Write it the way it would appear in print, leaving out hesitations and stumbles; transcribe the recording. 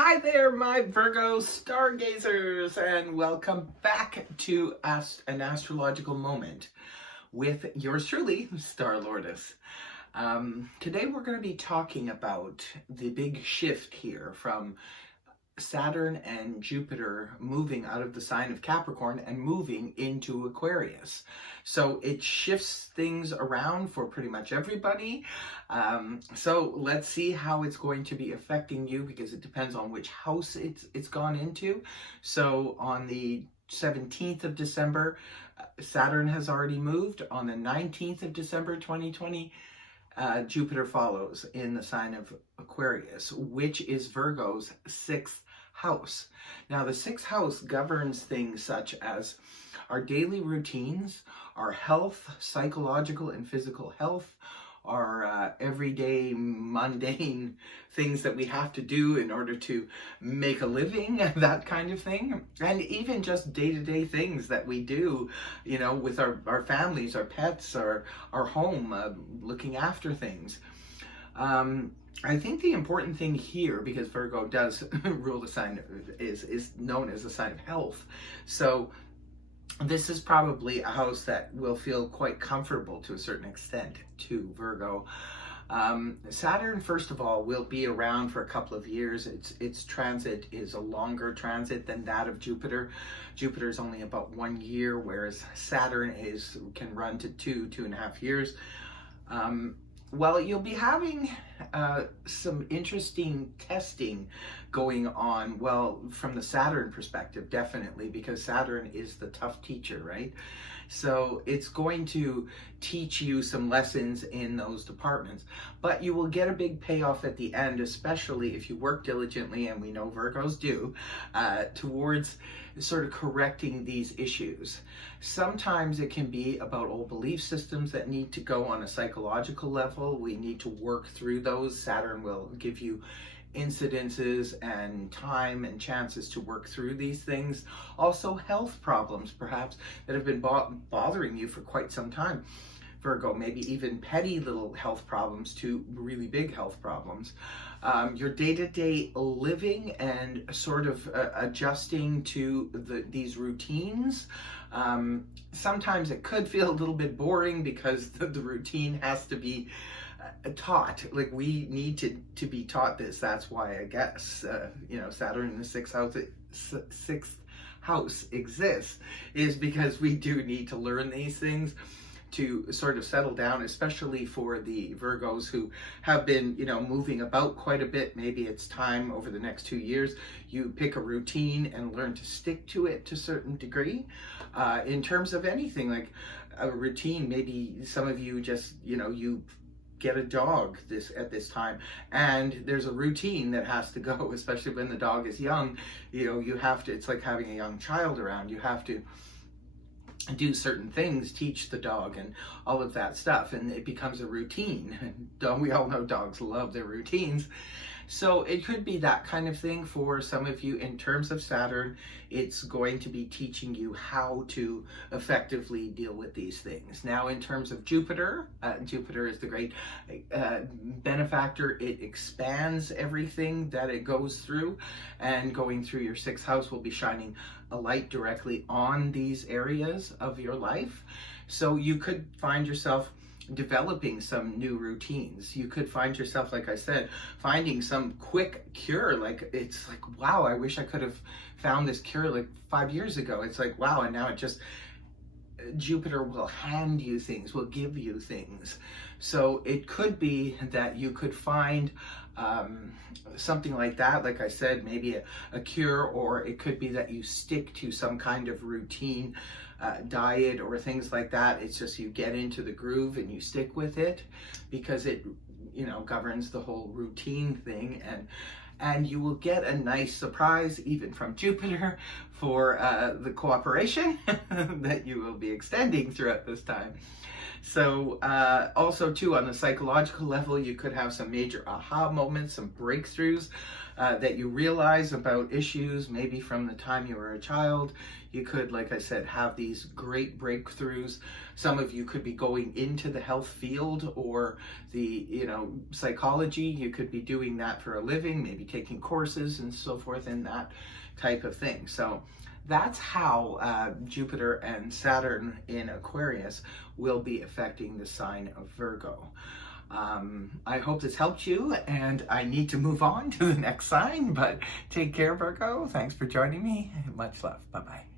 Hi there, my Virgo stargazers, and welcome back to an astrological moment with yours truly, Star Lourdes. Today we're going to be talking about the big shift here from Saturn and Jupiter moving out of the sign of Capricorn and moving into Aquarius. So it shifts things around for pretty much everybody. So let's see how it's going to be affecting you, because it depends on which house it's gone into. So on the 17th of December, Saturn has already moved. On the 19th of December 2020, Jupiter follows in the sign of Aquarius, which is Virgo's sixth house. Now, the sixth house governs things such as our daily routines, our health, psychological and physical health, our everyday mundane things that we have to do in order to make a living, that kind of thing. And even just day-to-day things that we do, you know, with our families, our pets, our home, looking after things. I think the important thing here, because Virgo does rule the sign, is known as the sign of health. So this is probably a house that will feel quite comfortable to a certain extent to Virgo. Saturn, first of all, will be around for a couple of years. Its transit is a longer transit than that of Jupiter. Jupiter is only about 1 year, whereas Saturn can run to 2.5 years. Well, you'll be having some interesting testing going on, well, from the Saturn perspective, definitely, because Saturn is the tough teacher, right? So it's going to teach you some lessons in those departments, but you will get a big payoff at the end, especially if you work diligently, and we know Virgos do, towards sort of correcting these issues. Sometimes it can be about old belief systems that need to go on a psychological level. We need to work through those. Saturn will give you incidences and time and chances to work through these things. Also, health problems perhaps that have been bothering you for quite some time, Virgo, maybe even petty little health problems to really big health problems. Your day-to-day living and sort of adjusting to these routines. Sometimes it could feel a little bit boring because the routine has to be taught. Like, we need to be taught this. That's why I guess Saturn in the sixth house exists, is because we do need to learn these things to sort of settle down, especially for the Virgos who have been, moving about quite a bit. Maybe it's time over the next 2 years you pick a routine and learn to stick to it to a certain degree. In terms of anything like a routine, maybe some of you just, you get a dog at this time, and there's a routine that has to go, especially when the dog is young. You have to, it's like having a young child around. You have to do certain things, teach the dog and all of that stuff, and it becomes a routine. We all know dogs love their routines. So it could be that kind of thing for some of you. In terms of Saturn, it's going to be teaching you how to effectively deal with these things. Now, in terms of Jupiter, Jupiter is the great benefactor. It expands everything that it goes through, and going through your sixth house will be shining a light directly on these areas of your life. So you could find yourself developing some new routines. You could find yourself, like I said, finding some quick cure. Like, it's like, wow, I wish I could have found this cure like 5 years ago. It's like, wow, and now Jupiter will hand you things, will give you things. So it could be that you could find something like that, like I said, maybe a cure, or it could be that you stick to some kind of routine diet or things like that. It's just you get into the groove and you stick with it, because it governs the whole routine thing, and you will get a nice surprise even from Jupiter for the cooperation that you will be extending throughout this time. So also too, on the psychological level, you could have some major aha moments, some breakthroughs that you realize about issues maybe from the time you were a child. You could, like I said, have these great breakthroughs. Some of you could be going into the health field or the, psychology. You could be doing that for a living, maybe taking courses and so forth and that type of thing. So that's how Jupiter and Saturn in Aquarius will be affecting the sign of Virgo. I hope this helped you, and I need to move on to the next sign, but take care, Virgo. Thanks for joining me. Much love. Bye-bye.